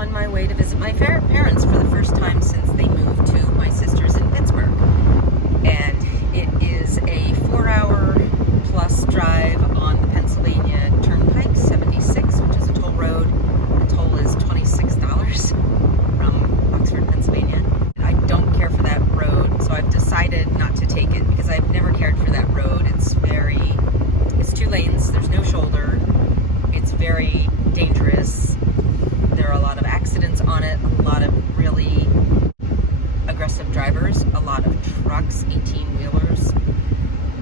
on my way to visit my parents for the first time since they moved to my sister's in Pittsburgh. And it is a 4-hour plus drive on the Pennsylvania Turnpike 76, which is a toll road. The toll is $26 from Oxford, Pennsylvania. I don't care for that road, so I've decided not to take it because I've never cared for that road. It's 2 lanes, there's no shoulder, it's very dangerous. There are a lot of accidents on it, a lot of really aggressive drivers, a lot of trucks, 18-wheelers,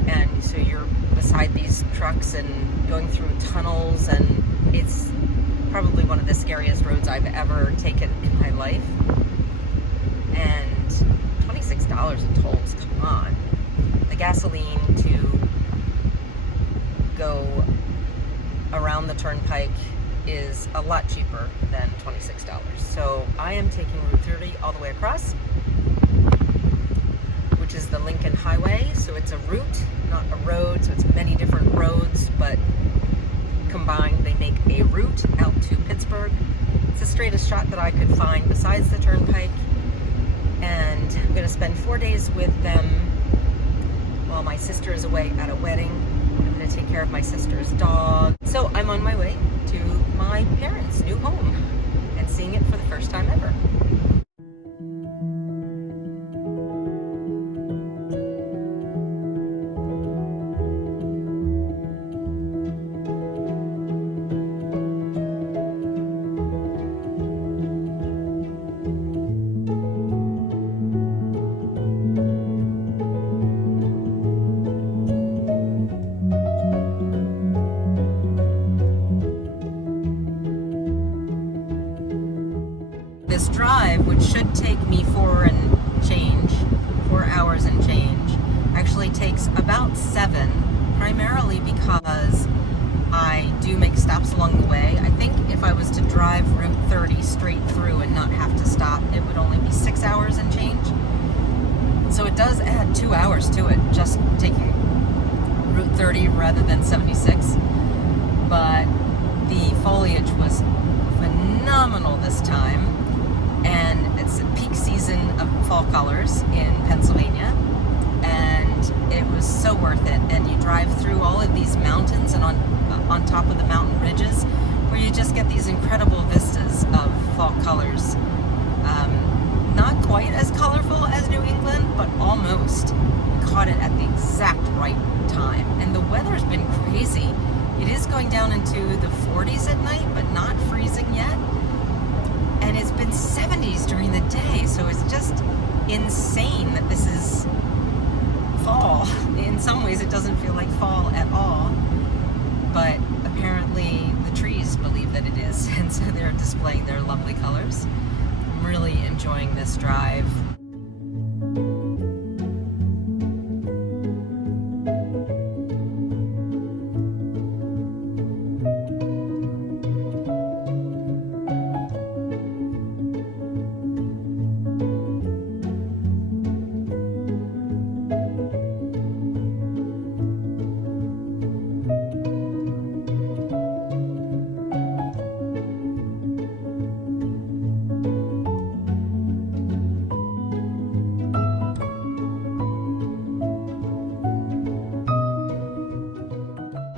and so you're beside these trucks and going through tunnels, and it's probably one of the scariest roads I've ever taken in my life. And $26 in tolls, come on. The gasoline to go around the turnpike is a lot cheaper than $26. So I am taking Route 30 all the way across, which is the Lincoln Highway. So it's a route, not a road. So it's many different roads, but combined they make a route out to Pittsburgh. It's the straightest shot that I could find besides the turnpike. And I'm going to spend 4 days with them while my sister is away at a wedding. I'm going to take care of my sister's dog. So I'm on my way to my parents' new home and seeing it for the first time ever. This drive, which should take me 4 hours and change, actually takes about 7, primarily because I do make stops along the way. I think if I was to drive Route 30 straight through and not have to stop, it would only be 6 hours and change. So it does add 2 hours to it, just taking Route 30 rather than 76. But the foliage was phenomenal this time. And it's peak season of fall colors in Pennsylvania, and it was so worth it. And you drive through all of these mountains and on top of the mountain ridges, where you just get these incredible vistas of fall colors. Not quite as colorful as New England, but almost. We caught it at the exact right time. And the weather's been crazy. It is going down into the 40s at night, but not freezing yet. And it's been 70s during the day, so it's just insane that this is fall. In some ways it doesn't feel like fall at all, but apparently the trees believe that it is, and so they're displaying their lovely colors. I'm really enjoying this drive.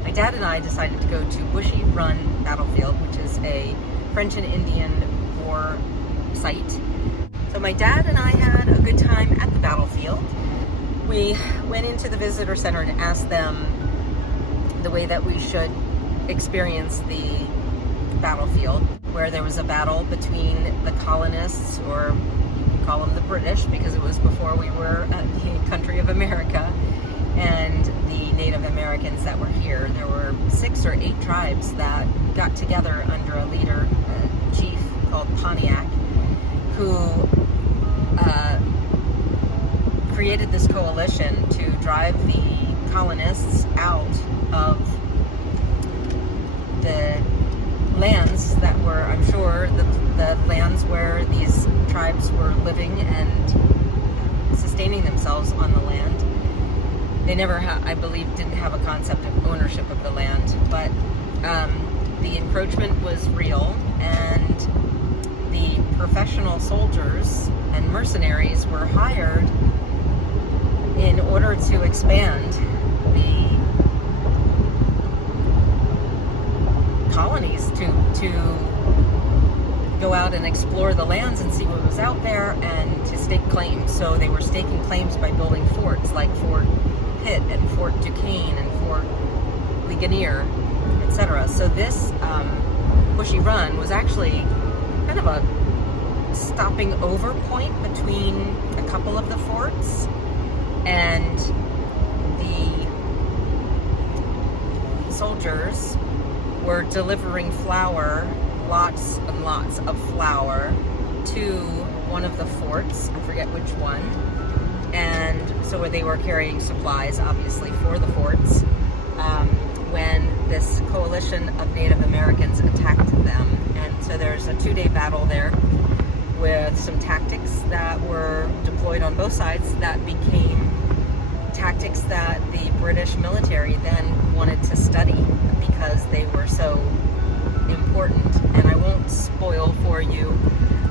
My dad and I decided to go to Bushy Run Battlefield, which is a French and Indian war site. So my dad and I had a good time at the battlefield. We went into the visitor center and asked them the way that we should experience the battlefield, where there was a battle between the colonists, or call them the British because it was before we were the country of America, and the Native Americans that were here. There were 6 or 8 tribes that got together under a leader, a chief called Pontiac, who created this coalition to drive the colonists out of the lands that were, I'm sure, the lands where these tribes were living and sustaining themselves on the land. They never, I believe, didn't have a concept of ownership of the land, but the encroachment was real, and the professional soldiers and mercenaries were hired in order to expand the colonies, to go out and explore the lands and see what was out there, and to stake claims. So they were staking claims by building forts like Fort Pitt and Fort Duquesne and Fort Ligonier, etc. So this Bushy Run was actually kind of a stopping over point between a couple of the forts, and the soldiers were delivering flour, lots and lots of flour, to one of the forts, I forget which one, and so they were carrying supplies, obviously, for the forts, when this coalition of Native Americans attacked them. And so there's a 2-day battle there with some tactics that were deployed on both sides that became tactics that the British military then wanted to study because they were so important. And I won't spoil for you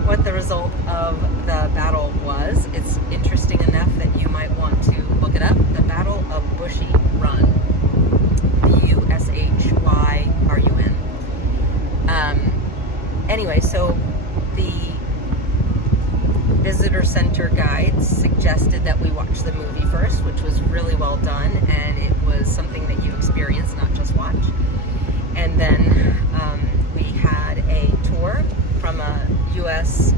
what the result of the battle was. It's interesting enough that you might want to look it up. The Battle of Bushy Run. Bushrun. Anyway, so the visitor center guides suggested that we watch the movie first, which was really well done, and it was something that you experienced, not just watch. And then we had a tour from a U.S.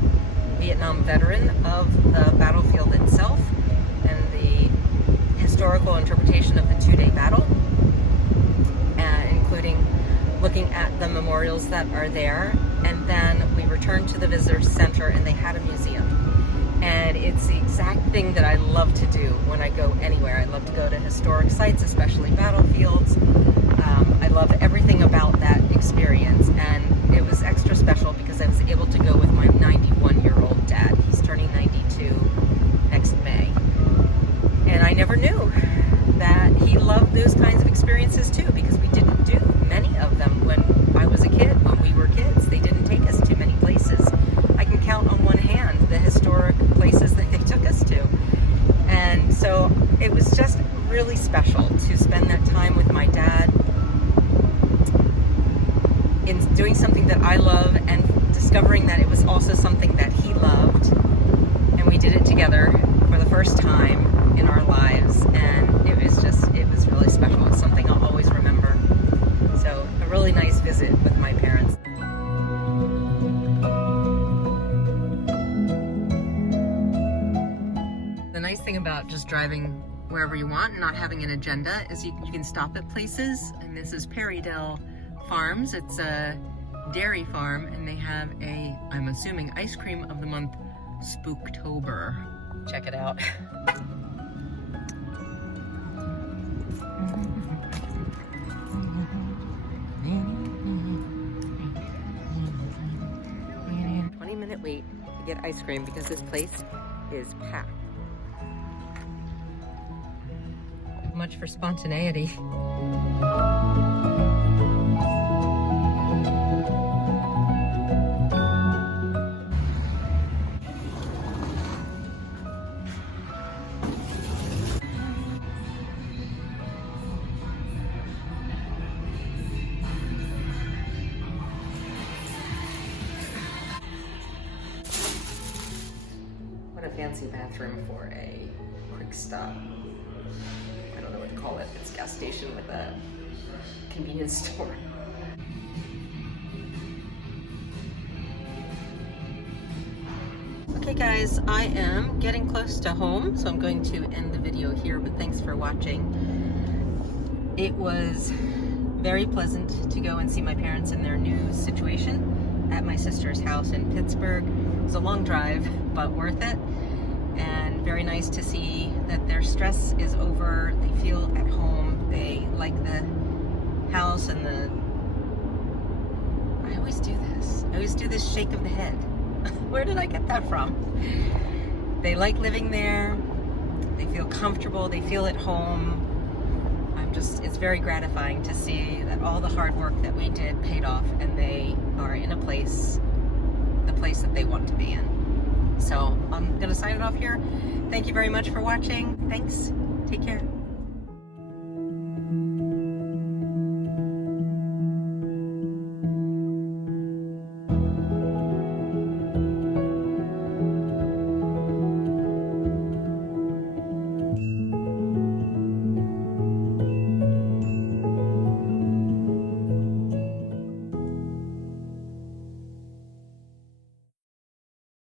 Vietnam veteran of the battlefield itself and the historical interpretation of the 2-day battle, including looking at the memorials that are there. And then we returned to the visitor center, and they had a museum. And it's the exact thing that I love to do when I go anywhere. I love to go to historic sites, especially battlefields. I love everything about that experience, and it was extra special because I was able to go with my 91-year-old dad. He's turning 92 next May. And I never knew that he loved those kinds of experiences too, because we didn't do many of them when I was a kid, when we were kids. They didn't take us to many places. I can count on one hand the historic places that they took us to. And so it was just really special to spend that time with my dad in doing something that I love, and discovering that it was also something that he loved. And we did it together for the first time in our lives, and it was really special. It's something I'll always remember. So a really nice visit with my parents. The nice thing about just driving wherever you want and not having an agenda is you can stop at places. And this is Perrydale Farms. It's a dairy farm, and they have a, I'm assuming, ice cream of the month, Spooktober. Check it out. Wait to get ice cream because this place is packed. Much for spontaneity. What a fancy bathroom for a quick stop. I don't know what to call it. It's a gas station with a convenience store. Okay guys, I am getting close to home, so I'm going to end the video here, but thanks for watching. It was very pleasant to go and see my parents in their new situation at my sister's house in Pittsburgh. It was a long drive, but worth it. And very nice to see that their stress is over. They feel at home. They like the house and I always do this. I always do this shake of the head. Where did I get that from? They like living there. They feel comfortable. They feel at home. It's very gratifying to see that all the hard work that we did paid off, and they are in a place, the place that they want to be in. So I'm going to sign it off here. Thank you very much for watching. Thanks. Take care.